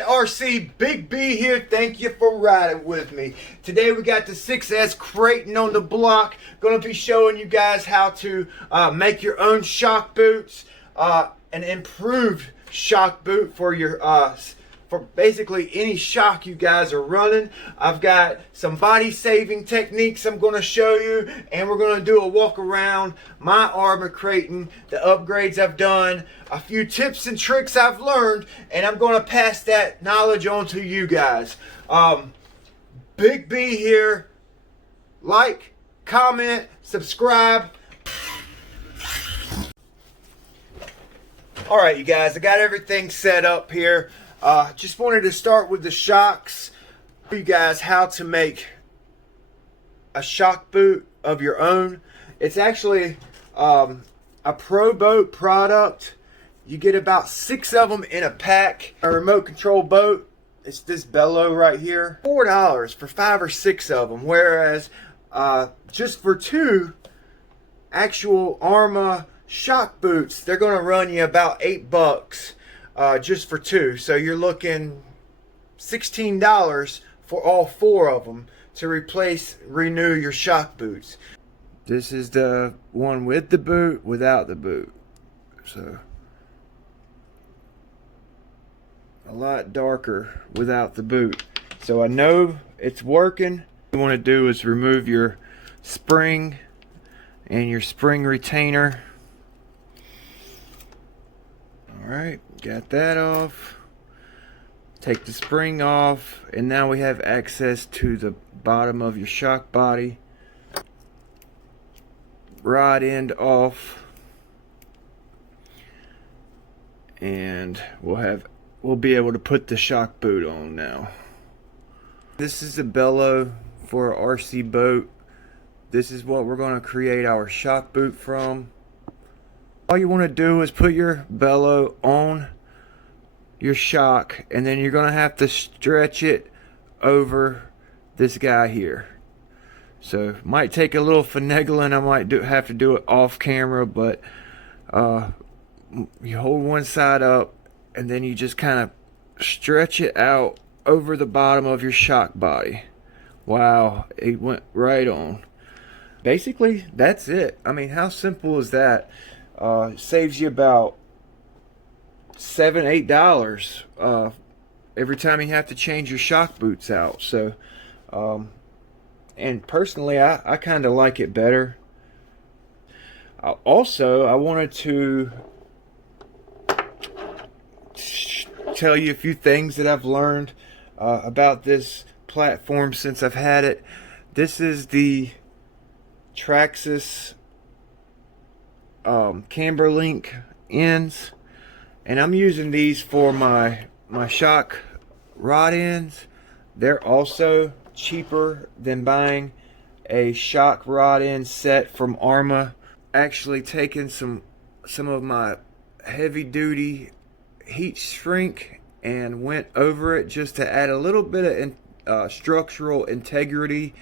IRONCLAD Big B here. Thank you for riding with me. Today we got the 6S Kraton on the block. Going to be showing you guys how to make your own shock boots, an improved shock boot for your for basically any shock you guys are running. I've got some body saving techniques I'm going to show you, and we're going to do a walk around my arrma Kraton, the upgrades I've done, a few tips and tricks I've learned, and I'm going to pass that knowledge on to you guys. Big B here. Like, comment, subscribe. Alright you guys, I got everything set up here. Just wanted to start with the shocks. Show you guys how to make a shock boot of your own. It's actually a Pro Boat product. You get about 6 of them in a pack. A remote control boat. It's this bellow right here. $4 for 5 or 6 of them. Whereas just for 2 actual arrma shock boots, they're going to run you about $8 just for 2. So you're looking $16 for all 4 of them to renew your shock boots. This is the one with the boot, without the boot. So a lot darker without the boot. So I know it's working. What you want to do is remove your spring and your spring retainer. Alright, got that off. Take the spring off, and now we have access to the bottom of your shock body. Rod end off, and we'll be able to put the shock boot on now. This is the bellow for an RC boat. This is what we're going to create our shock boot from. All you want to do is put your bellow on your shock, and then you're going to have to stretch it over this guy here. So it might take a little finagling. I might have to do it off camera, but you hold one side up, and then you just kind of stretch it out over the bottom of your shock body. Wow, it went right on. Basically, that's it. I mean, how simple is that? It saves you about $7–8 every time you have to change your shock boots out. So and personally I kind of like it better. Also, I wanted to tell you a few things that I've learned about this platform since I've had it. This is the Traxxas Camberlink ends, and I'm using these for my shock rod ends. They're also cheaper than buying a shock rod end set from arrma. Actually taken some of my heavy duty heat shrink and went over it just to add a little bit of structural integrity.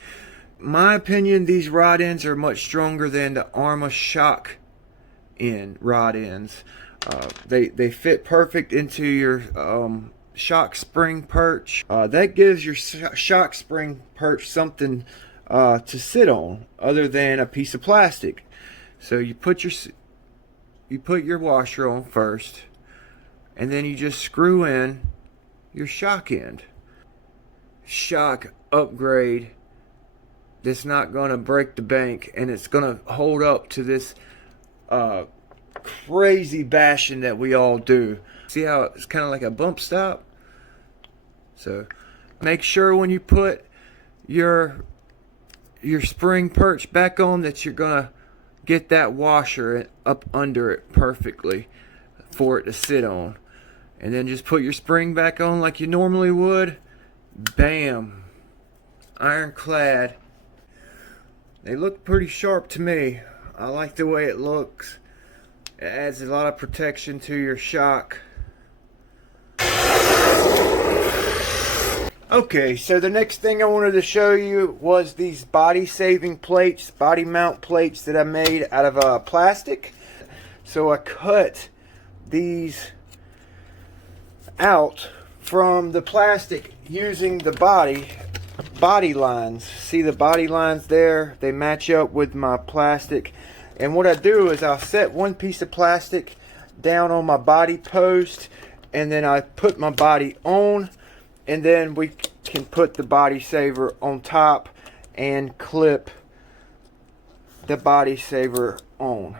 My opinion, these rod ends are much stronger than the arrma shock rod ends. They fit perfect into your shock spring perch. That gives your shock spring perch something to sit on other than a piece of plastic. So you put your washer on first, and then you just screw in your shock end. Shock upgrade that's not going to break the bank, and it's going to hold up to this crazy bashing that we all do. See how it's kind of like a bump stop? So make sure when you put your spring perch back on that you're gonna get that washer up under it perfectly for it to sit on, and then just put your spring back on like you normally would. Bam, ironclad. They look pretty sharp to me. I like the way it looks. It adds a lot of protection to your shock. Okay, so the next thing I wanted to show you was these body saving plates, body mount plates that I made out of plastic. So I cut these out from the plastic using the body lines. See the body lines there? They match up with my plastic. And what I do is I'll set one piece of plastic down on my body post, and then I put my body on, and then we can put the body saver on top and clip the body saver on.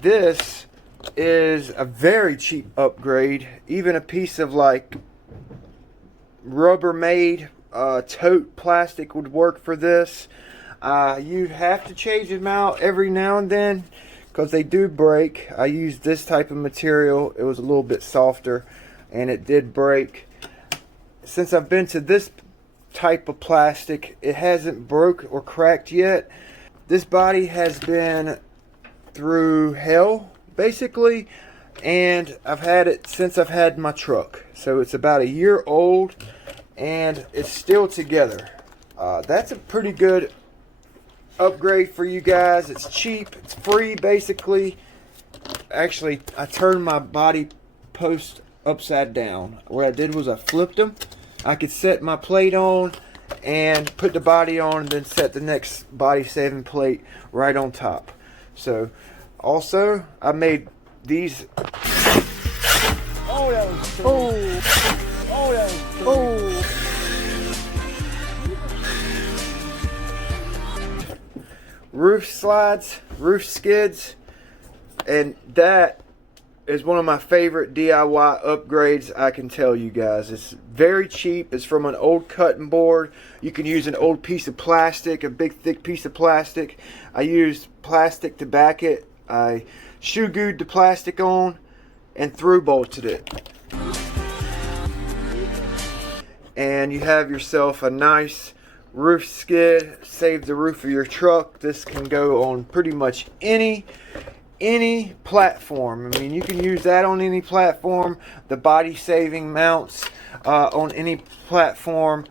This is a very cheap upgrade. Even a piece of like Rubbermaid tote plastic would work for this. You have to change them out every now and then because they do break. I used this type of material. It was a little bit softer and it did break. Since I've been to this type of plastic, it hasn't broke or cracked yet. This body has been through hell basically, and I've had it since I've had my truck. So it's about a year old and it's still together. That's a pretty good upgrade for you guys. It's cheap, it's free basically. Actually, I turned my body post upside down. What I did was I flipped them. I could set my plate on and put the body on, and then set the next body saving plate right on top. So also I made these. Oh, that was cool. Oh, that was cool. Roof slides, roof skids, and that is one of my favorite DIY upgrades. I can tell you guys, it's very cheap. It's from an old cutting board. You can use an old piece of plastic, a big thick piece of plastic. I used plastic to back it. I shoe glued the plastic on and through bolted it, and you have yourself a nice roof skid. Save the roof of your truck. This can go on pretty much any platform. I mean, you can use that on any platform. The body saving mounts on any platform.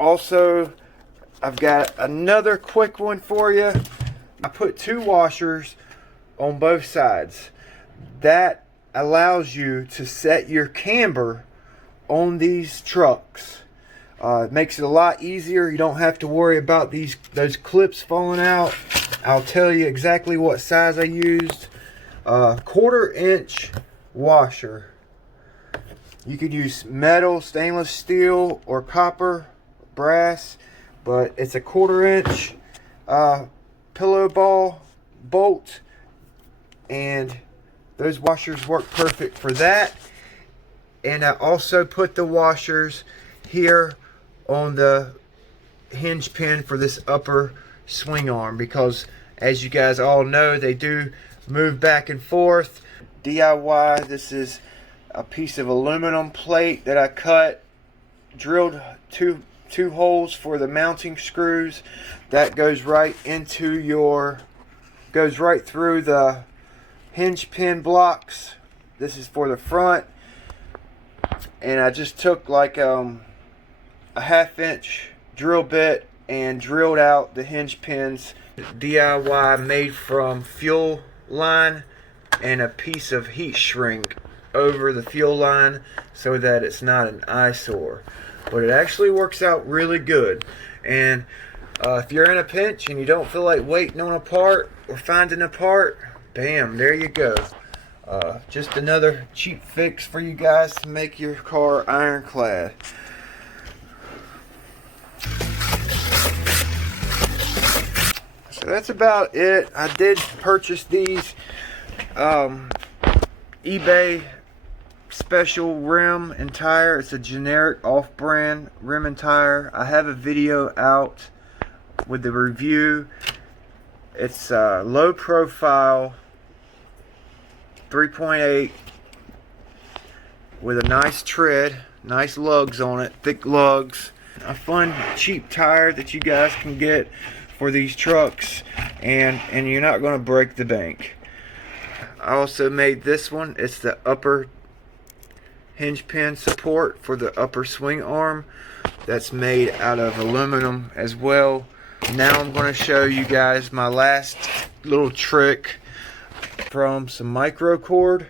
Also, I've got another quick one for you. I put 2 washers on both sides. That allows you to set your camber on these trucks. It makes it a lot easier. You don't have to worry about those clips falling out. I'll tell you exactly what size I used. 1/4 inch washer. You could use metal, stainless steel, or copper, brass, but it's a 1/4 inch pillow ball bolt, and those washers work perfect for that. And I also put the washers here on the hinge pin for this upper swing arm, because as you guys all know, they do move back and forth. DIY, this is a piece of aluminum plate that I cut, drilled two holes for the mounting screws. That goes right into goes right through the hinge pin blocks. This is for the front, and I just took like a 1/2 inch drill bit and drilled out the hinge pins. DIY, made from fuel line and a piece of heat shrink over the fuel line so that it's not an eyesore. But it actually works out really good. And if you're in a pinch and you don't feel like waiting on a part or finding a part, bam, there you go. Just another cheap fix for you guys to make your car ironclad. So that's about it. I did purchase these eBay special rim and tire. It's a generic off-brand rim and tire. I have a video out with the review. It's low profile 3.8 with a nice tread, nice lugs on it, thick lugs. A fun cheap tire that you guys can get for these trucks, and you're not going to break the bank. I also made this one. It's the upper hinge pin support for the upper swing arm. That's made out of aluminum as well. Now I'm going to show you guys my last little trick from some micro cord.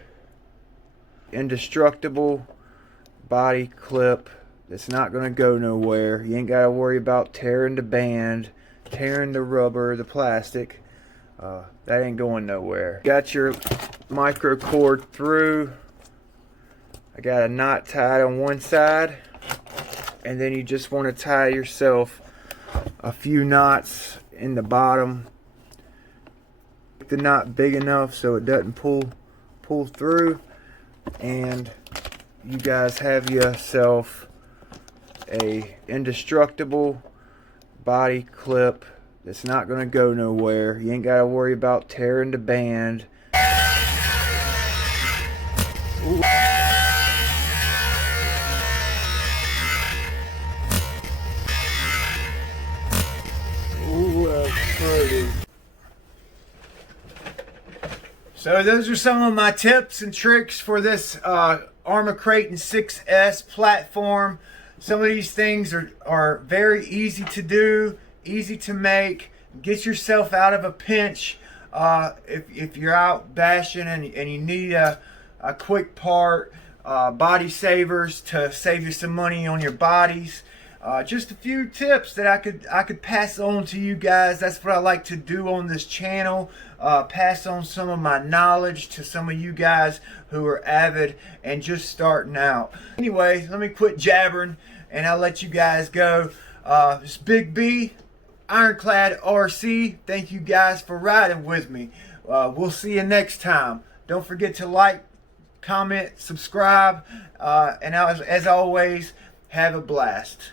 Indestructible body clip that's not going to go nowhere. You ain't got to worry about tearing the band, tearing the rubber, the plastic. That ain't going nowhere. Got your micro cord through. I got a knot tied on one side, and then you just want to tie yourself a few knots in the bottom. Make the knot big enough so it doesn't pull through, and you guys have yourself a indestructible body clip that's not going to go nowhere. You ain't got to worry about tearing the band. Ooh. Ooh, that's pretty. So those are some of my tips and tricks for this ARRMA Kraton 6S platform. Some of these things are very easy to do, easy to make. Get yourself out of a pinch if you're out bashing and you need a quick part. Body savers to save you some money on your bodies. Just a few tips that I could pass on to you guys. That's what I like to do on this channel. Pass on some of my knowledge to some of you guys who are avid and just starting out. Anyway, let me quit jabbering and I'll let you guys go. It's Big B, IRONCLADRC. Thank you guys for riding with me. We'll see you next time. Don't forget to like, comment, subscribe, and as always, have a blast.